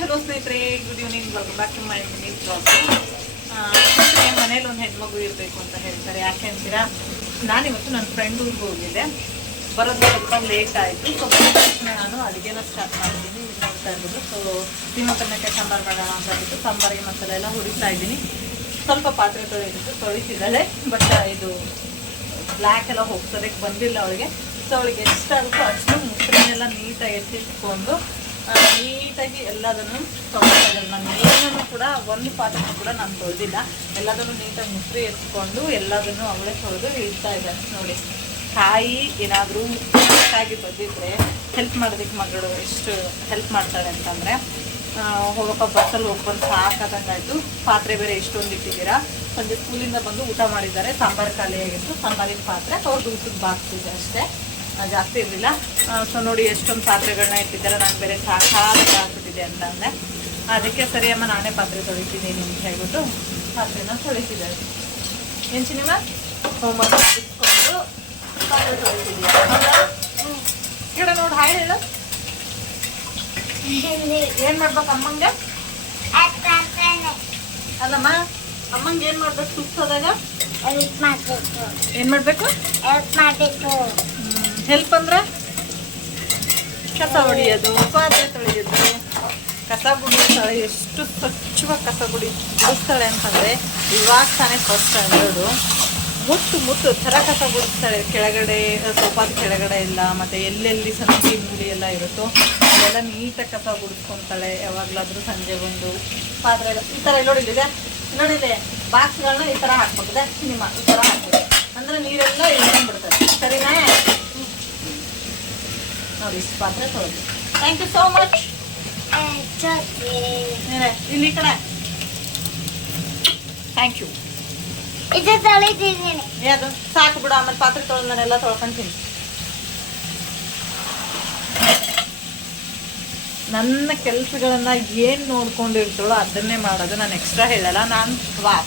Hello ಸ್ನೇಹಿತರೆ, good evening, welcome back to my mini blog. ಮನೇಲಿ ಒಂದು ಹೆಣ್ಮಗು ಇರಬೇಕು ಅಂತ ಹೇಳ್ತಾರೆ. ಯಾಕೆ ಅಂತೀರಾ, ನಾನಿವತ್ತು ನನ್ನ ಫ್ರೆಂಡ್ ಊರಿಗೆ ಹೋಗಿದ್ದೆ. ಬರೋದು ಸ್ವಲ್ಪ ಲೇಟ್ ಆಯಿತು. ಸೊ ನಾನು ಅಡುಗೆನ ಸ್ಟಾರ್ಟ್ ಮಾಡಿದ್ದೀನಿ. ನೋಡ್ತಾ ಇರ್ಬೋದು. ಸೊ ಸೀಮೆ ಬದನೆಕಾಯಿ ಸಾಂಬಾರು ಮಾಡೋಣ ಅಂತ ಹೇಳ್ಬಿಟ್ಟು ಸಾಂಬಾರಿಗೆ ಮಸಾಲೆ ಎಲ್ಲ ಹುರಿತಾ ಇದ್ದೀನಿ. ಸ್ವಲ್ಪ ಪಾತ್ರೆ ತೊಳಿತಿದ್ದಾಳೆ. ಬಟ್ ಇದು ಬ್ಲ್ಯಾಕ್ ಎಲ್ಲ ಹೋಗ್ಸೋದಕ್ಕೆ ಬಂದಿಲ್ಲ ಅವಳಿಗೆ. ಸೊ ಅವಳಿಗೆ ಎಷ್ಟಾಗುತ್ತೋ ಅಷ್ಟು ಮುಸ್ರಿನೆಲ್ಲ ನೀಟಾಗಿ ಎತ್ತಿಟ್ಕೊಂಡು ನೀಟಾಗಿ ಎಲ್ಲದನ್ನು ತೊಗೊಳ್ತಾ ನಾನು ಏನೂ ಕೂಡ ಒಂದು ಪಾತ್ರೆ ಕೂಡ ನಾನು ತೊಳೆದಿಲ್ಲ. ಎಲ್ಲದನ್ನು ನೀಟಾಗಿ ಮುಸ್ರಿ ಎತ್ಕೊಂಡು ಎಲ್ಲದನ್ನು ಅವಳೇ ತೊಳೆದು ಇಡ್ತಾ ಇದ್ದಾನೆ. ನೋಡಿ, ಕಾಯಿ ಏನಾದರೂ ಕರೆಕ್ಟಾಗಿ ಬಂದಿದ್ರೆ ಹೆಲ್ಪ್ ಮಾಡೋದಕ್ಕೆ ಮಗಳು ಎಷ್ಟು ಹೆಲ್ಪ್ ಮಾಡ್ತಾಳೆ ಅಂತಂದರೆ, ಹೋಗಪ್ಪ ಬಸ್ಸಲ್ಲಿ ಹೋಗ್ಬಂದು ಸಾಕಾದಂಗಾಯಿತು. ಪಾತ್ರೆ ಬೇರೆ ಎಷ್ಟೊಂದು ಇಟ್ಟಿದ್ದೀರಾ. ಸಂಜೆ ಸ್ಕೂಲಿಂದ ಬಂದು ಊಟ ಮಾಡಿದ್ದಾರೆ. ಸಾಂಬಾರು ಖಾಲಿಯಾಗಿತ್ತು. ಸಾಂಬಾರಿನ ಪಾತ್ರೆ ಅವ್ರದ್ದು ಊಟದ ಬಾಕ್ಸಿದೆ ಅಷ್ಟೇ, ಜಾಸ್ತಿ ಇರಲಿಲ್ಲ. ಸೊ ನೋಡಿ ಎಷ್ಟೊಂದು ಪಾತ್ರೆಗಳನ್ನ ಇಟ್ಟಿದ್ದಾರೆ. ನಾನು ಬೇರೆ ಸಾಕಾಗ್ಬಿಟ್ಟಿದೆ ಅಂತ ಅಂದೆ. ಅದಕ್ಕೆ ಸರಿ ಅಮ್ಮ ನಾನೇ ಪಾತ್ರೆ ತೊಳಿತಿದ್ದೀನಿ ಅಂತ ಹೇಳ್ಬಿಟ್ಟು ಪಾತ್ರೆನ ತೊಳಿತಿದ್ದಾರೆ. ಏನು ಸಿನಿಮಾ ಹೋಮ್ವರ್ಕ್ ಇಟ್ಕೊಂಡು ಪಾತ್ರೆ ತೊಳಿತಿದ್ದೀಯ? ಗಿಡ ನೋಡಿ ಹಾಯ್ ಹೇಳು. ಏನು ಮಾಡ್ಬೇಕು ಅಮ್ಮಂಗೆ? ಅಲ್ಲಮ್ಮ, ಅಮ್ಮಂಗೆ ಏನು ಮಾಡ್ಬೇಕು? ಸುತ್ತೋದಾಗ ಏನು ಮಾಡಬೇಕು? ಹೆಲ್ಪ್ ಅಂದ್ರೆ ಕಸ ಹೊಡಿಯೋದು, ಪಾತ್ರೆ ತೊಳೆಯೋದು, ಕಸ ಗುಡಿಸ್ತಾಳೆ. ಎಷ್ಟು ಸ್ವಚ್ಛವಾಗಿ ಕಸ ಗುಡಿಸ್ತಾಳೆ ಅಂತಂದರೆ, ಇವಾಗ ತಾನೇ ಫಸ್ಟ್ ಸ್ಟ್ಯಾಂಡರ್ಡು. ಮುತ್ತು ಥರ ಕಸ ಗುಡಿಸ್ತಾಳೆ. ಕೆಳಗಡೆ ಸೋಫಾದ ಕೆಳಗಡೆ ಇಲ್ಲ, ಮತ್ತು ಎಲ್ಲೆಲ್ಲಿ ಸಂಜೆ ಮೂಲಿ ಎಲ್ಲ ಇರುತ್ತೋ ಅದೆಲ್ಲ ನೀಟಾಗಿ ಕಸ ಗುಡಿಸ್ಕೊತಾಳೆ. ಯಾವಾಗಲಾದರೂ ಸಂಜೆ ಬಂದು ಪಾತ್ರೆ ಈ ಥರ ನೋಡಿದೆ ಬಾಕ್ಸ್ಗಳನ್ನ ಈ ಥರ ಹಾಕ್ಬೇಕಿದೆ. ಸಿನಿಮಾ ಈ ಥರ ಹಾಕ್ಬೇಕು ಅಂದರೆ ನೀರೆಲ್ಲ ಇಳ್ಕೊಂಡ್ಬಿಡ್ತಾರೆ. ಸರಿನಾ? ನೋಡಿ ಇಷ್ಟು ಪಾತ್ರೆ ತೊಳೆದು. Thank you so much. ಇಲ್ಲಿ ಕಡೆ ಥ್ಯಾಂಕ್ ಯು. ಅದು ಸಾಕು ಬಿಡು, ಆಮೇಲೆ ಪಾತ್ರೆ ತೊಳೆದು ನಾನೆಲ್ಲ ತೊಳ್ಕೊಂತೀನಿ. ನನ್ನ ಕೆಲಸಗಳನ್ನ ಏನು ನೋಡ್ಕೊಂಡಿರ್ತಾಳೋ ಅದನ್ನೇ ಮಾಡೋದು. ನಾನು ಎಕ್ಸ್ಟ್ರಾ ಹೇಳಲ್ಲ. ನಾನು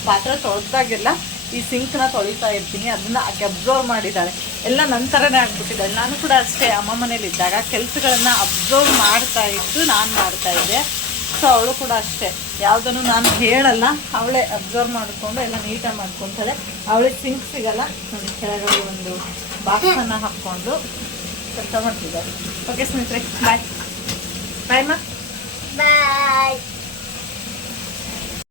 ಪಾತ್ರೆ ತೊಳೆದಾಗೆಲ್ಲ ಈ ಸಿಂಕ್ನ ತೊಳಿತಾ ಇರ್ತೀನಿ. ಅದನ್ನು ಅಬ್ಸರ್ವ್ ಮಾಡಿದ್ದಾಳೆ. ಎಲ್ಲ ನನ್ನ ಥರನೇ ಆಗ್ಬಿಟ್ಟಿದ್ದಾಳೆ. ನಾನು ಕೂಡ ಅಷ್ಟೇ ಅಮ್ಮ ಮನೇಲಿದ್ದಾಗ ಕೆಲಸಗಳನ್ನು ಅಬ್ಸರ್ವ್ ಮಾಡ್ತಾ ಇದ್ದು ನಾನು ಮಾಡ್ತಾಯಿದ್ದೆ. ಸೊ ಅವಳು ಕೂಡ ಅಷ್ಟೇ, ಯಾವುದನ್ನು ನಾನು ಹೇಳಲ್ಲ, ಅವಳೇ ಅಬ್ಸರ್ವ್ ಮಾಡಿಕೊಂಡು ಎಲ್ಲ ನೀಟಾಗಿ ಮಾಡ್ಕೊತಾಳೆ. ಅವಳಿಗೆ ಸಿಂಕ್ ಸಿಗಲ್ಲ. ಕೆಳಗಡೆ ಒಂದು ಬಾಕ್ಸನ್ನು ಹಾಕ್ಕೊಂಡು ಕೆಲಸ ಮಾಡ್ತಿದ್ದಾರೆ. ಓಕೆ ಸ್ನೇಹಿತರೆ, ಬಾಯ್ ಬಾಯ್ ಮಾ ಬಾಯ್.